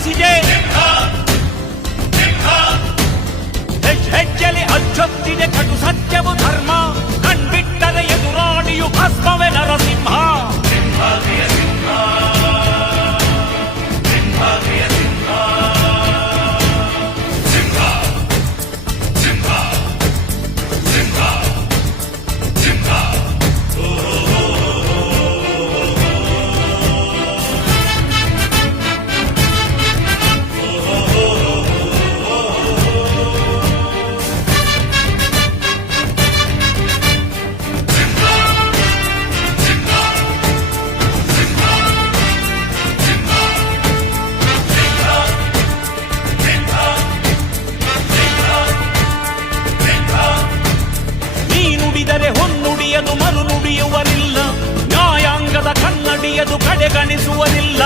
ಘೋಷಿಸಿದೆ. ಹೆಜ್ಜೆಲಿ ಅಚ್ಚೊತ್ತಿದೆ ಕಟು ಸತ್ಯವು ಧರ್ಮ, ಕಣ್ಬಿಟ್ಟರೆ ಎದುರಾಳಿಯು ಭಸ್ಮವೇ ನರಸಿಂಹ. ಹೊನ್ನುಡಿಯದು ಮರು ನುಡಿಯುವರಿಲ್ಲ, ನ್ಯಾಯಾಂಗದ ಕನ್ನಡಿಯದು ಕಡೆಗಣಿಸುವರಿಲ್ಲ.